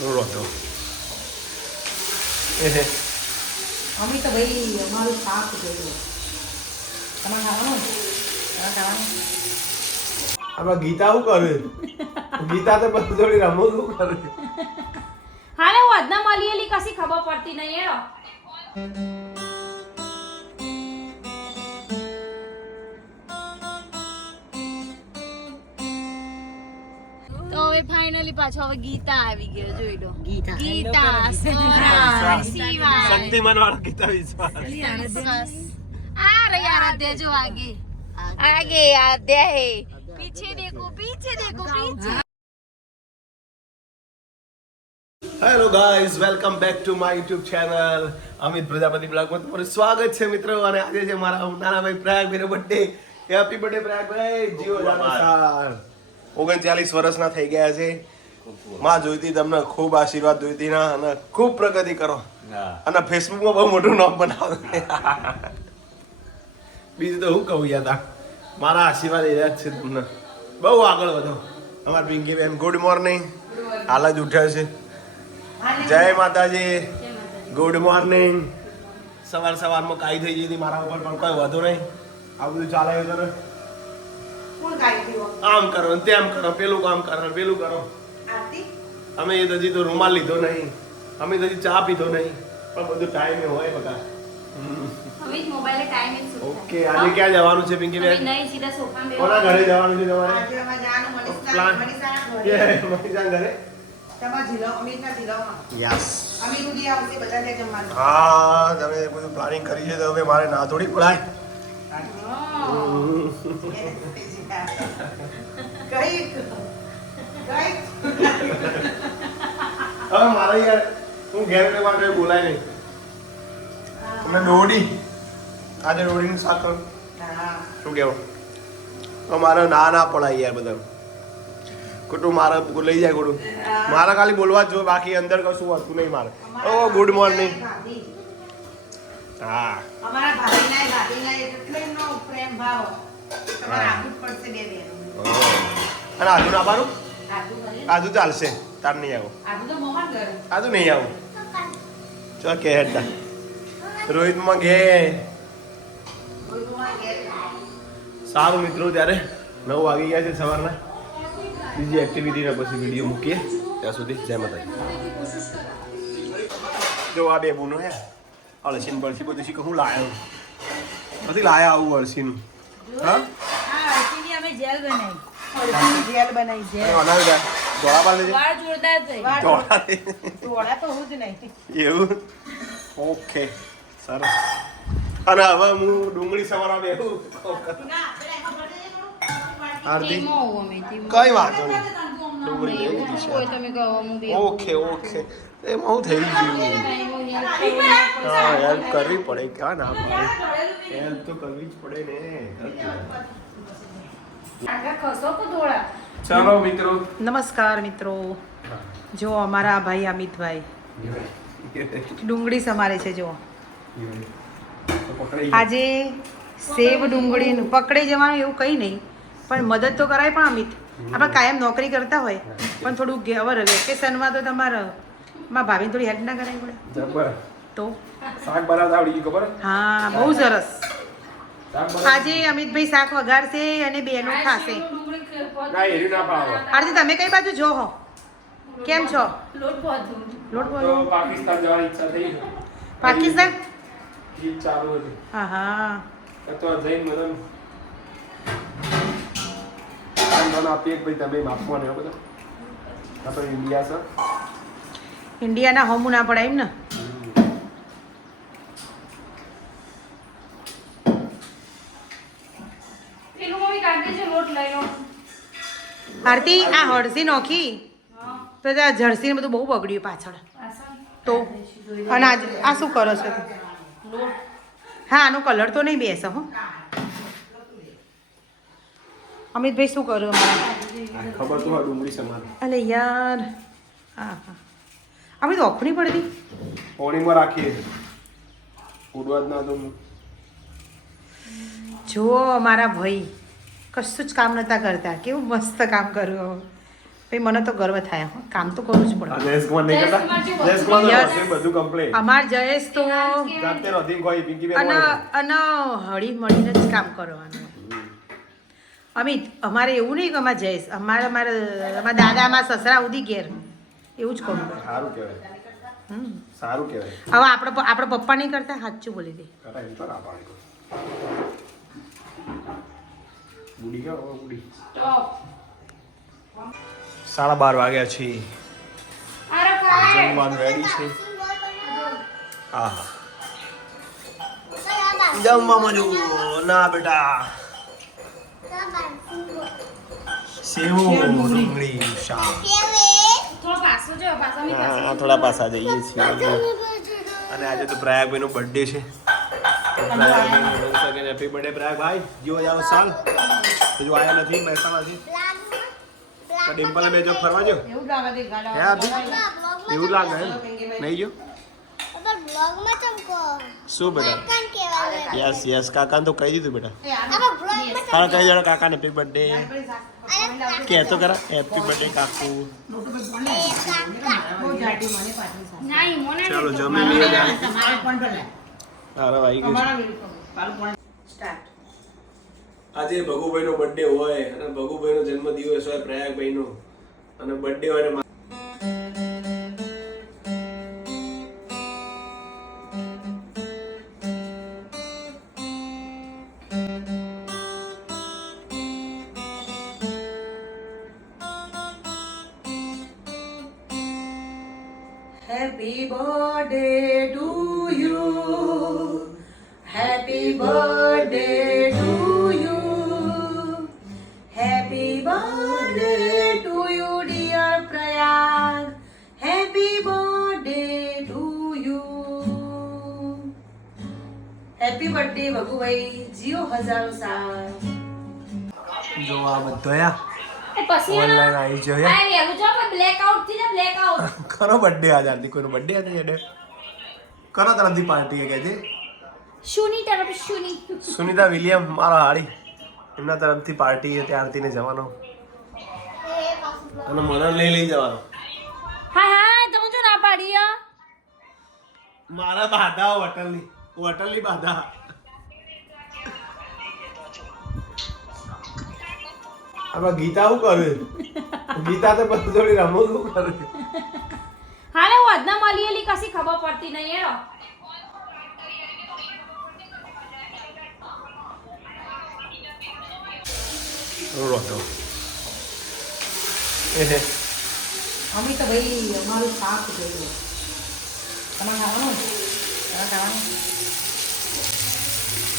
રોતો અમે તો ભાઈ અમારું શાક જોયું. તમારે ખાવાનું? તમારે ખાવાનું? આમાં ગીતા શું કરે? ગીતા તો બસ થોડી રમો શું કરે? હાલે હું અદના મલીએલી કશી ખબર પડતી નહીં એરો. તો હવે ફાઇનલી પાછો હવે ગીતા આવી ગયો જોઈ લો. ગીતા સોરા શિવા શક્તિમાન વાળા ગીતા વિશ્વાસ. आ रही आराध्या जो आगे आगे आराध्या है पीछे देखो पीछे. Hello guys, welcome back to my YouTube channel Amit Prajapati બ્લોગમાં તમારું સ્વાગત છે મિત્રો. અને આજે છે મારા નાના ભાઈ પ્રયાગભાઈનો બર્થડે. હેપી બર્થડે પ્રયાગભાઈ, જીવો જાનો સાલ. 39 વર્ષના થઈ ગયા છે. માં જોઈતી તમને ખૂબ આશીર્વાદ જોઈતી ના, અને ખૂબ પ્રગતિ કરો અને ફેસબુકમાં બહુ મોટું નામ બનાવો. બીજું તો હું કહું યાર, મારા આશીર્વાદ એ જ છે તમને. બહુ આગળ વધો. અમારા પિંકી બેન ગુડ મોર્નિંગ, હાલ જ ઉઠ્યા છે. જય માતાજી, ગુડ મોર્નિંગ. સવારમાં કાઈ થઈ ગઈ હતી મારા ઉપર, પણ કોઈ વધુ નહીં. આ બધું ચાલે છે ને, આમ કરો ને તેમ કરો, પેલું કામ કરો ને પેલું કરો. અમે એ હજી તો રૂમાલ લીધો નહીં, અમે હજી ચા પીધો નહીં, પણ બધું ટાઈમે હોય બકા. હવે મોબાઈલે ટાઈમ એક શું ઓકે, આજે ક્યાં જવાનું છે પિંકી બેન? નહીં સીધા સોફા માં કોના ઘરે જવાનું છે તમારે? આજે અમે જવાનું પ્લાન મનીષાના કે ઘરે. મનીષાના ઘરે? તમારા જિલ્લો અમીરના જિલ્લામાં. યસ. અમી સુધી આવશે બધા ત્યાં જમવાનું. હા, તમે બધું પ્લાનિંગ કરી છે તો હવે મારે ના થોડી પડાય. હવે મારે યાર, હું ઘેર કે માટે બોલાય નહીં. તમે દોડી આજે દોડીને શાક કરો. શું કહેવું? તો મારે ના પડાય યાર બધા. ખોટું મારે લઈ જાય ખોટું. મારે ખાલી બોલવા જ જો, બાકી અંદર કશું હતું નહીં મારે. ઓ ગુડ મોર્નિંગ. હા, અમારા ભાભીના એટલો એમનો પ્રેમ ભાવ. તમારે આપવું જ પડશે બે બહેનો. અને આજુ ના પાડું? આટલું ભલે. આજુ ચાલશે, તાર નહીં આવું. આટલું તો મોહન ઘર. આજુ નહીં આવું. ચો કે હેડતા રોહિતમાં ઘે. કોઈ તમારા ઘેર. સારું મિત્રો, ત્યારે 9 વાગી ગયા છે સવારના. બીજી એક્ટિવિટીના પછી વિડીયો મૂકીએ. ત્યાં સુધી જય માતાજી. જો આ બે બોનો હે અળસીન બળસી બધું શીખ હું લાયો નથી લાયા આવું અળસીનું. હા, અર્ચીની અમે જેલ બનાવી. જેલ બનાવી જેલ. બનાવી દે દોડા પાડી દેજે. વાળ જોરદાર થઈ. દોડા દે. ટોળા તો હું જ નહીં. એવું? ઓકે, સરસ. અને હવે હું ડુંગળી સવારમાં બેહું. આરતી તેમાં આવું અમે તેમાં. કઈ વાંધો નહીં, ડુંગળી લઈ એવું લીધી હોય છે. તમે કહો હું બે ઓકે ઓકે, એમાં હું થઈ ગયું. હા, હેલ્પ કરવી પડે, ક્યાં ના પડે. હેલ્પ તો કરવી જ પડે ને. આગળ ખસો તો થોડા. ચાલો મિત્રો, નમસ્કાર મિત્રો. જો અમારા ભાઈ અમિતભાઈ ડુંગળી સમારે છે. જો આજે સેવ ડુંગળીનું પકડી જવાનું એવું કંઈ નહીં, પણ મદદ તો કરાય. પણ અમિત, આપણે કાયમ નોકરી કરતા હોય, પણ થોડું હવે વેકેશનમાં તો તમારે મારા ભાભીને થોડી હેલ્પ ના કરાય પડે જબર. તો. શાક બનાવતા આવડી ગયું ખબર? હા, બહુ સરસ. શાક બનાવતા આજે અમિતભાઈ શાક વઘારશે અને બેનો ખાશે. ના એરી ના પાવો. આરતી, તમે કઈ બાજુ જો હો? કેમ છો? લોટ પહોંચું. લોટ તો બોલો. પાકિસ્તાન જવાની ઈચ્છા થઈ. પાકિસ્તાન? ઈદ ચાલુ હતી હા હા. તો જઈને મદન આંદોલન આપીએ કે ભાઈ તમે માફવા ને બધા. આ તો ઇન્ડિયા છે. ઇન્ડિયાના હોમું ના પડાય એમ ને. પેલું મમ્મી કાઢી દેજો લોટ લઈ લો. આરતી, આ હળસી નોખી તો ત્યાં જર્સી બધું બહુ બગડ્યું પાછળ. તો અને આજ આ શું કરો છો તું? હા, આનો કલર તો નહીં બેસે હો. અમિતભાઈ શું કરો અમારે? ખબર તો હોય ડુંગળી સમાન. અલે યાર, હા હા. અમે તો ઓખણી પડતી. પોણીમાં રાખીએ ઉડવા જ ના તો. જુઓ અમારા ભાઈ કશું જ કામ નહોતા કરતા, કેવું મસ્ત કામ કર્યું. ભાઈ મને તો ગર્વ થાય હો. કામ તો કરવું જ પડે. જયેશકુમાર નહીં કરતા? જયેશકુમાર તો Yes. બધું complete. અમાર જયેશ તો જાતે નથી કોઈ પિંકીબેન અને હોય. અને હળી મળીને જ કામ કરવાનું. અમિત અમારે એવું નહીં કે અમારે જયેશ અમારા દાદા અમારા સસરા ઉધી ઘેર એવું જ કરવું પડે. સારું કહેવાય. સારું કહેવાય. હવે આપણા પપ્પા નહીં કરતા સાચું બોલી દે. કરાય એમ તો ના પાડી કોઈ. બુડી ક્યાં હવે બુડી? 12:30 વાગ્યા છે. જમવાનું રેડી છે. આહા. જમવામાં જો ના બેટા સેવ ડુંગળી શાક. હા થોડા પાછા જઈએ છીએ અને આજે તો પ્રયાગભાઈનો બર્થડે છે. Happy birthday Prayagbhai. જીવો જાવ સાલ હજુ આવ્યા નથી મહેસાણાથી. તો ડિમ્પલ બે જો ફરવા જો એવું લાગે છે ગાડા. હે અભી એવું લાગે એમ નહીં જો શું બેટા યસ યસ કાકાને તો કહી દીધું બેટા. તારે કહી દેવાનો કાકાને હેપી બર્થડે કે તો કરા હેપી બર્થડે કાકુ. ચાલો જમી લઈએ. અરે ભાઈ આજે ભગુભાઈનો બર્થડે હોય અને ભગુભાઈનો જન્મદિવસ હોય પ્રયાગભાઈનો અને બર્થડે હોય ને Happy birthday to you. Happy birthday to you. Happy birthday to you, dear Prayag. Happy birthday to you. Happy birthday, Bhagubhai. Jio હજારો સાલ. જો આ બધા પછી ઓનલાઈન આવી જોઈએ આ વેલું જો પણ બ્લેકઆઉટ થી ને બ્લેકઆઉટ કરો બર્થડે આજ આરતી કોઈનો બર્થડે હતો એટલે કરો તરફથી પાર્ટી કે છે શુની તરફ શુની સુનિતા વિલિયમ મારા હાડી એમના તરફથી પાર્ટી હતી આરતીને જવાનો અને મને લઈ જવાનો. હા તમે જો ના પાડી મારા બાધા હોટલની બાધા. આમાં ગીતા શું કરે? ગીતા તો બધું થોડી રમો શું કરે? હાલે હું અદના મળીએલી કશી ખબર પડતી નહીં એરો રોતો અમે તો ભાઈ અમારું શાક જોયું. તમારે ખાવાનું? તમારે ખાવાનું?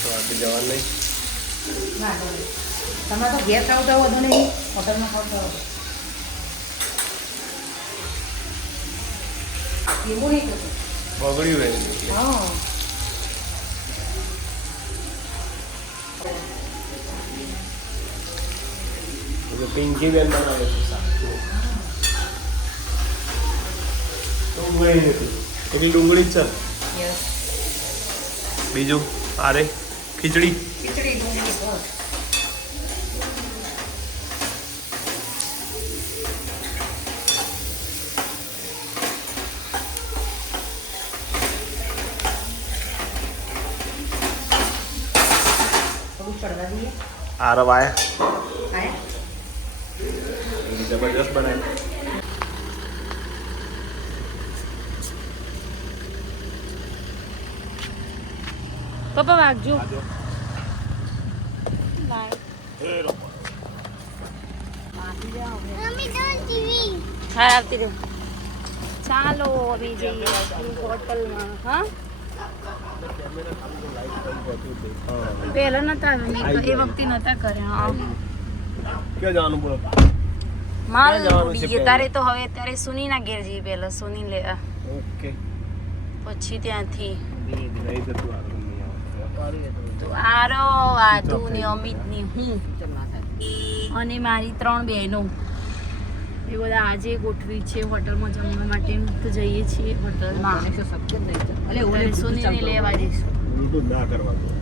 તો આરતી જવાનું નહીં. ના બોલે. તમારે તો ઘેર ખાવું તો વધુ નહીં, હોટલમાં ખાવું તો એવું નહીં થતું. બગડ્યું રહે. હા પિંકી બેન બનાવે છે શાક. ડુંગળી નથી એટલી ડુંગળી જ છે. યસ બીજું આરે ખીચડી ખીચડી ડુંગળી બસ. થોડું ચડવા દઈએ. આરવ આયા આયા જબરજસ્ત બનાવી. પપ્પા વાગજો બાય હા આવતી રહો. ચાલો અમે જઈએ હોટલમાં. હા પહેલા નતા એ વખતે નતા કર્યા. ક્યાં જવાનું બોલો? માલ જવાનું છે ઉડીએ તારે તો હવે અત્યારે સુનીના ઘેર જઈએ પહેલા સુની લે ઓકે પછી ત્યાંથી નહીં જતું તો આરો આદુ ને અમિત ને હું અને મારી 3 બહેનો એ બધા આજે ગોઠવી છે હોટલમાં જમવા માટે. તો જઈએ છીએ હોટલમાં એટલે સુનીને લેવા જઈશું. ના કરવાનું.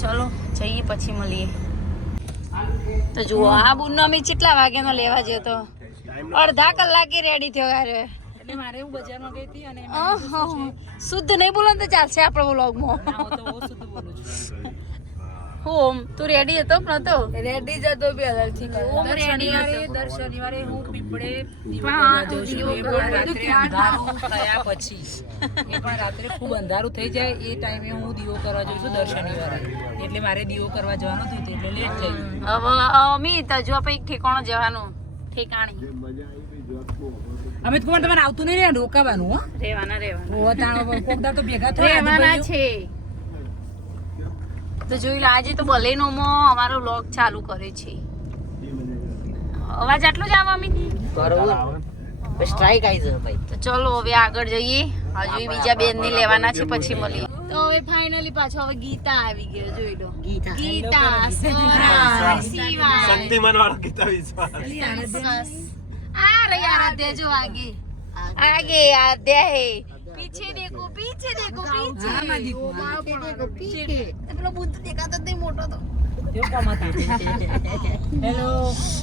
ચલો જઈએ પછી મળીએ. તો જુઓ આ બુનનો અમે કેટલા વાગ્યાનો લેવા જયો તો અડધા કલાકે રેડી થયો યાર. એટલે મારે હું બજારમાં ગઈ હતી અને શુદ્ધ નહીં બોલો ને તો ચાલશે આપણો વ્લોગમાં. હું તો બહુ શુદ્ધ બોલું છું. હું તું રેડી હતો કે નતો? રેડી જતો બી અલગથી હું રેડી હતો. દર શનિવારે હું પીપળે હા, દીવો દીવો કરવા જાઉં છું. કરવા એ પણ રાત્રે અંધારું થયા પછી એ પણ રાત્રે ખૂબ અંધારું થઈ જાય એ ટાઈમે હું દીવો કરવા જાઉં છું દર શનિવારે. એટલે મારે દીવો કરવા જવાનું થયું હતું એટલે લેટ થઈ ગયું. હવે અમિત હજુ આપણે એક ઠેકાણો જવાનું. ઠેકાણી અમિત કુમાર તમારે આવતું નહીં ને રોકાવાનું હો રહેવાના કોક દાડો તો ભેગા થયા રહેવાના છે. તો જોઈ લો આજે તો બલેનોમાં અમારો વ્લોગ ચાલુ કરે છે. અવાજ આટલો જ આવે અમિત? સ્ટ્રાઇક આવી જશે ભાઈ. તો ચલો હવે આગળ જઈએ. હજુ બીજા બેન ને લેવાના છે પછી મળીએ. તો હવે ફાઇનલી પાછો હવે ગીતા આવી ગયો જોઈ લો. ગીતા સોરા શિવા શક્તિમાન વાળો ગીતા વિશ્વાસ आ रही आराध्या जो आगे आगे आराध्या है पीछे देखो पीछे देखो पीछे पीछे પેલો બુદ્ધ દેખાતો જ નહીં મોટો તો હેલો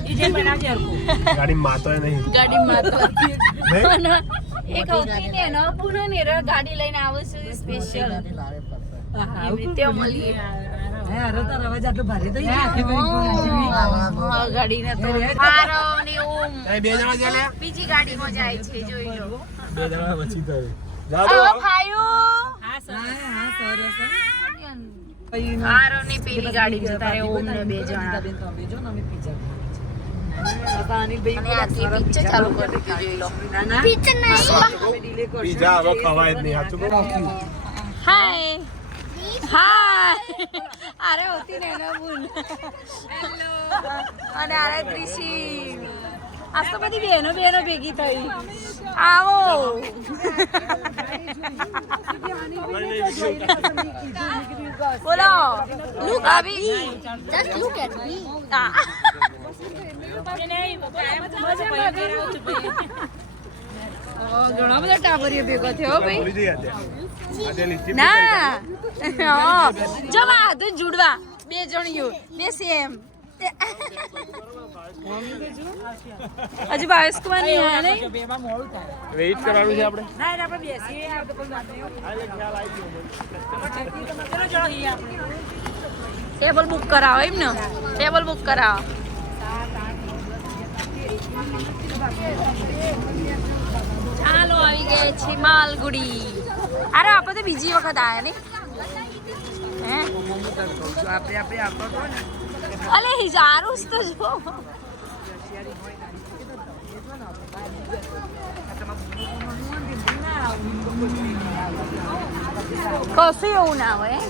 ઈજે બનાવજે હરકું ગાડી માતો નહીં ગાડી માં તો એક હોતી ને ન પૂરો ને ગાડી લઈને આવે છે સ્પેશિયલ એવી રીતે મળીએ હે અરે તારા અવાજ આટલો ભારે થઈ ગાડી ને તો આરો ને ઓમ બે જણા છે લે બીજી ગાડીમાં જાય છે જોઈ લો બે જણા પછી કરે ખાયું સરસ આરો ને પેલી ગાડી જતા રે ઓમ ને બે જણા બેન તો બેજો ને અમે પીઝા ખાવા અનિલ ભાઈ અને આથી પિક્ચર ચાલુ કરી દીધું જોઈ લો નાના પિક્ચર નહીં ડીલે કરશે પીઝા હવે ખવાય જ નહીં સાચું કહું હાય હાય અરે હોતી ને ના બોલ હેલો અને અરે ત્રિશી આજ તો બધી બહેનો ભેગી થઈ આવો બોલો લુક અભી જસ્ટ લુક એટ મી ઘણા બધા ટાબરીઓ ભેગો થયો ભાઈ ભૂલી જઈ અત્યારે ના જવા તું જુડવા બે જણીઓ બે સેમ હજી ભાવેશ કુમાર નહીં આયા નહીં બેમાં મોડું થાય વેઇટ કરવાનું છે આપણે ના એટલે આપણે બેસીએ આ તો કોઈ વાત નહીં ચલો ચલો અહીં આપણે ટેબલ બુક કરાવો એમ ને ટેબલ બુક કરાવો ચાલો આવી ગયા છે માલગુડી અરે આપણે તો બીજી વખત આયા નહીં હે આપણે આપતો તો ને અલે હિજારું તો જો કશું એવું ના હોય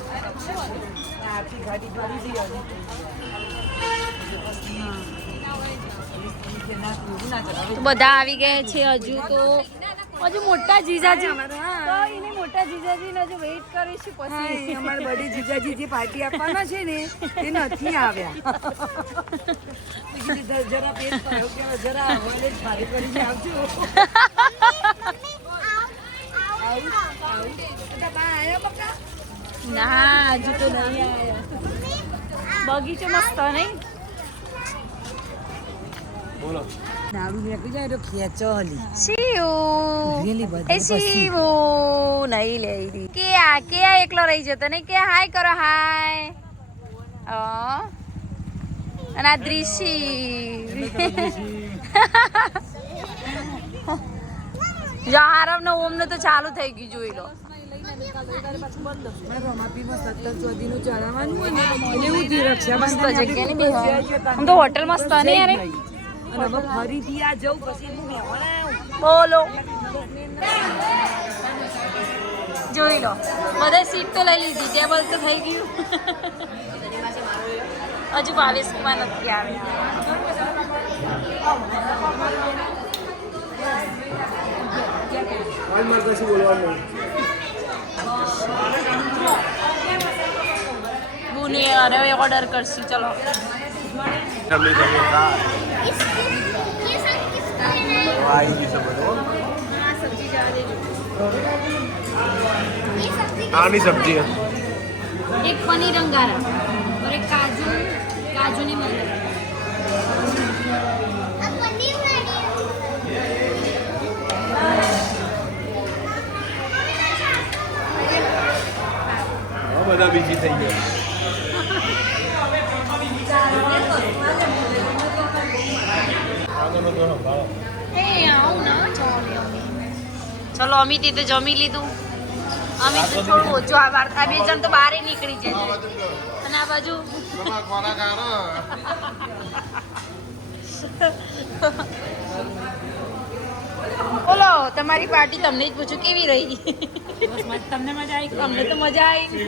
બધા આવી ગયા છે હજુ તો હજુ મોટા જીજાજી તો એને મોટા જીજાજી ને હજુ વેઇટ કરીશું પછી અમાર બડી જીજાજી જે પાર્ટી આપવાના છે ને એ નથી આવ્યા જરા પેટ પાયો કે જરા હવાલે ભારે પડી જાય આવજો ના હજુ તો નહીં આવ્યા બગીચો મસ્ત નહીં બોલો નાડું નીકળી જાય તો ખેંચો હલી શિવ Really બધી એ શિવ નહીં લઈ કે આ એકલો રહી જતો નહીં કે હાય કરો હાય અને આ દ્રિશી જહારમ ને ઓમ ને તો ચાલુ થઈ ગયું જોઈ લો મસ્ત જગ્યા ને બે આમ તો હોટલ મસ્ત ને યાર ફરીથી આ જવું પછી હું બોલો જોઈ લો બધે સીટ તો લઈ લીધી ટેબલ તો થઈ ગયું હજુ ભાવેશ કુમાર નથી આવ્યા મારે કશું બોલવાનું બુને અરે ઓર્ડર કરશું ચલો આની સબ્જી એક પનીર અંગારા और एक काजू काजू नहीं मिल બીજી થઈ ગયો. ચલો અમિત તો જમી લીધું. અમિત તો થોડું ઓછું આ બે જણ તો બહાર નીકળી જાય અને આ બાજુ બોલો તમારી પાર્ટી તમને જ પૂછું કેવી રહી? તમને મજા આવી? અમને તો મજા આવી.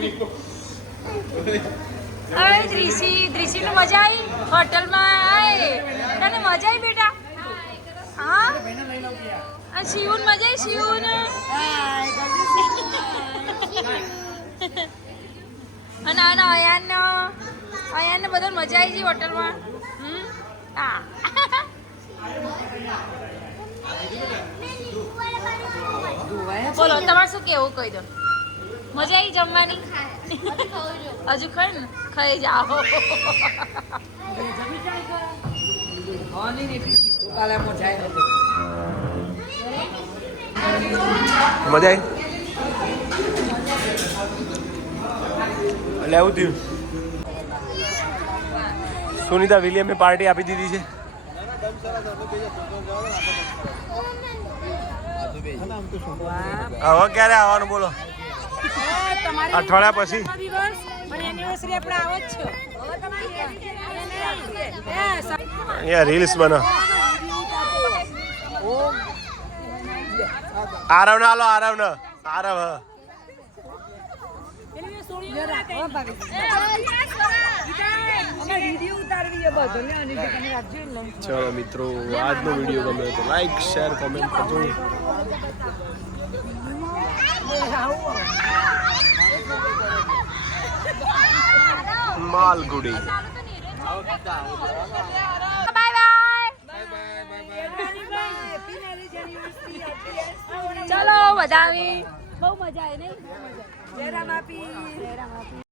અરે દ્રિશી ને મજા આવી હોટલમાં? આય તને મજા આવી બેટા? હા આ શિવન મજા આવી? શિવન અને અયાન ને બધા મજા આવી ગઈ હોટલમાં. હા બોલો તમારે શું કેવું કહી દો. મજા આવી જમવાની? હજુ ખાઈ ને ખાઈ જાઓ. મજા આવી? એટલે એવું થયું સુનિતા વિલિયમે પાર્ટી આપી દીધી છે. હવે ક્યારે આવવાનું બોલો? અઠવાડિયા પછી. રીલ્સ બનો. આરવ ના હાલો, આરવ ને આરવ. ચલો મિત્રો, આજનો વિડીયો ગમે તો લાઈક શેર કોમેન્ટ કરજો. માલગુડી. ચલો બધા આવી બહુ મજા આવી નહીં?